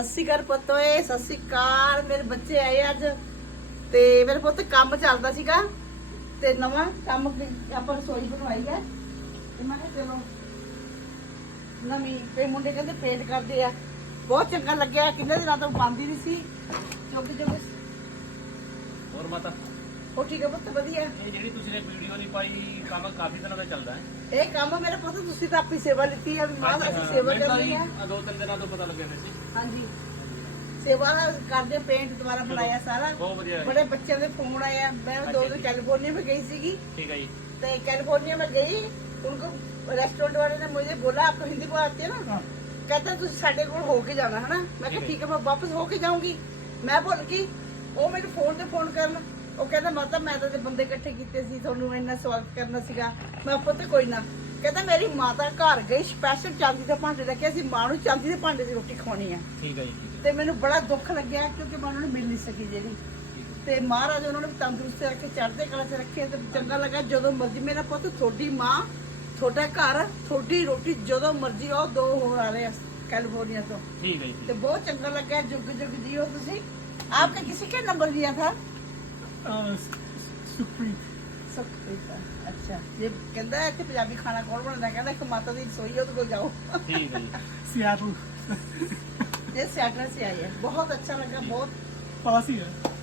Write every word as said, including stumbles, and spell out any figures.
ਸਤਿ ਸ਼੍ਰੀ ਅਕਾਲ ਪੁੱਤ ਓਏ, ਸਤਿ ਸ਼੍ਰੀ ਅਕਾਲ। ਮੇਰੇ ਬੱਚੇ ਆਏ ਅੱਜ ਤੇ ਮੇਰੇ ਪੁੱਤ ਕੰਮ ਚੱਲਦਾ ਸੀਗਾ ਤੇ ਨਵਾਂ ਕੰਮ ਆਪਾਂ ਰਸੋਈ ਬਣਵਾਈ ਹੈ ਤੇ ਮੈਂ ਕਿਹਾ ਚਲੋ ਨਵੀਂ ਤੇ ਮੁੰਡੇ ਕਹਿੰਦੇ ਪੇਂਟ ਕਰਦੇ ਆ। ਬਹੁਤ ਚੰਗਾ ਲੱਗਿਆ, ਕਿੰਨੇ ਦਿਨਾਂ ਤੋਂ ਬੰਦ ਹੀ ਨਹੀਂ ਸੀ। ਚੁੱਕ ਚੁੱਕ ਹੋਰ ਮਾਤਾ ਉਹ ਠੀਕ ਹੈ ਪੁੱਤ, ਵਧੀਆ। ਇਹ ਜਿਹੜੀ ਤੁਸੀਂ ਨੇ ਵੀਡੀਓ ਨਹੀਂ ਪਾਈ, ਕੰਮ ਕਾਫੀ ਦਿਨਾਂ ਦਾ ਚੱਲਦਾ ਹੈ। ਇਹ ਕੰਮ ਮੇਰੇ ਪੁੱਤ ਤੁਸੀਂ ਤਾਂ ਆਪਣੀ ਸੇਵਾ ਲਿੱਤੀ ਆ ਵੀ ਮਾਂ ਅਸੀਂ ਸੇਵਾ ਕਰਨੀ ਆ। ਆ ਦੋ ਤਿੰਨ ਦਿਨਾਂ ਤੋਂ ਪਤਾ ਲੱਗਿਆ ਵੈਸੇ। ਹਾਂਜੀ, ਸੇਵਾ ਕਰਦੇ, ਪੇਂਟ ਦੁਬਾਰਾ ਬਣਾਇਆ ਸਾਰਾ। ਬਹੁਤ ਵਧੀਆ। ਬੜੇ ਬੱਚਿਆਂ ਦੇ ਫੋਨ ਆਏ ਆ। ਮੈਂ ਦੋ ਦਿਨ ਕੈਲੀਫੋਰਨੀਆ में गई सीगी। ठीक है जी। तो कैलिफोर्निया में गई, उनको रेस्टोरेंट वाले ने मुझे बोला आपको हिंदी को आती है ना, कहता तुझे साढ़े को होके जाना है ना। मैं कहा ठीक है, मैं वापस होके जाऊंगी। मैं बोल गई, वो मेरे फोन ते फोन करना, ਉਹ ਕਹਿੰਦਾ ਮਾਤਾ ਮੈਂ ਤਾਂ ਬੰਦੇ ਇਕੱਠੇ ਕੀਤੇ ਸੀ ਤੁਹਾਨੂੰ ਇੰਨਾ ਸਵਾਗਤ ਕਰਨਾ ਸੀਗਾ। ਮੈਂ ਪੁੱਤ ਕੋਈ ਨਾ, ਕਹਿੰਦਾ ਮੇਰੀ ਮਾਤਾ ਘਰ ਗਈ ਸਪੈਸ਼ਲ ਚਾਂਦੀ ਦੇ ਭਾਂਡੇ ਲੈ ਕੇ, ਅਸੀਂ ਮਾਂ ਨੂੰ ਚਾਂਦੀ ਦੇ ਭਾਂਡੇ ਦੀ ਰੋਟੀ ਖਵਾਉਣੀ ਆ। ਠੀਕ ਹੈ ਜੀ। ਤੇ ਮੈਨੂੰ ਬੜਾ ਦੁੱਖ ਲੱਗਿਆ ਕਿਉਂਕਿ ਮੈਂ ਉਹਨਾਂ ਨੂੰ ਮਿਲ ਨਹੀਂ ਸਕੀ ਜਿਹੜੀ। ਤੇ ਮਹਾਰਾਜ ਉਹਨਾਂ ਨੂੰ ਤੰਦਰੁਸਤ ਰੱਖੇ, ਚੜ੍ਹਦੇ ਕਲਾ 'ਚ ਰੱਖੇ। ਤੇ ਚੰਗਾ ਲੱਗਾ ਜਦੋਂ ਮਰਜ਼ੀ ਮੇਰਾ ਪੁੱਤ, ਤੁਹਾਡੀ ਮਾਂ, ਤੁਹਾਡਾ ਘਰ, ਤੁਹਾਡੀ ਰੋਟੀ ਜਦੋਂ ਮਰਜ਼ੀ। ਉਹ ਦੋ ਹੋਰ ਆ ਰਹੇ ਆ कैलिफोर्निया ਤੋਂ। ठीक है जी। ਤੇ ਬਹੁਤ ਚੰਗਾ ਲੱਗਾ। जुग जुग जियो ਤੁਸੀਂ। आपका किसी के नंबर दिया था? सुखप्रीत। सुखप्रीत। अच्छा, ये कहता है कि पंजाबी खाना कौन बनाता? कहता कि माता दी रसोई है, ਉਹਦੇ ਕੋਲ ਜਾਓ। ठीक है जी। सियाटल ये सियाटल से आई है। बहुत अच्छा लगा, बहुत पास ही है।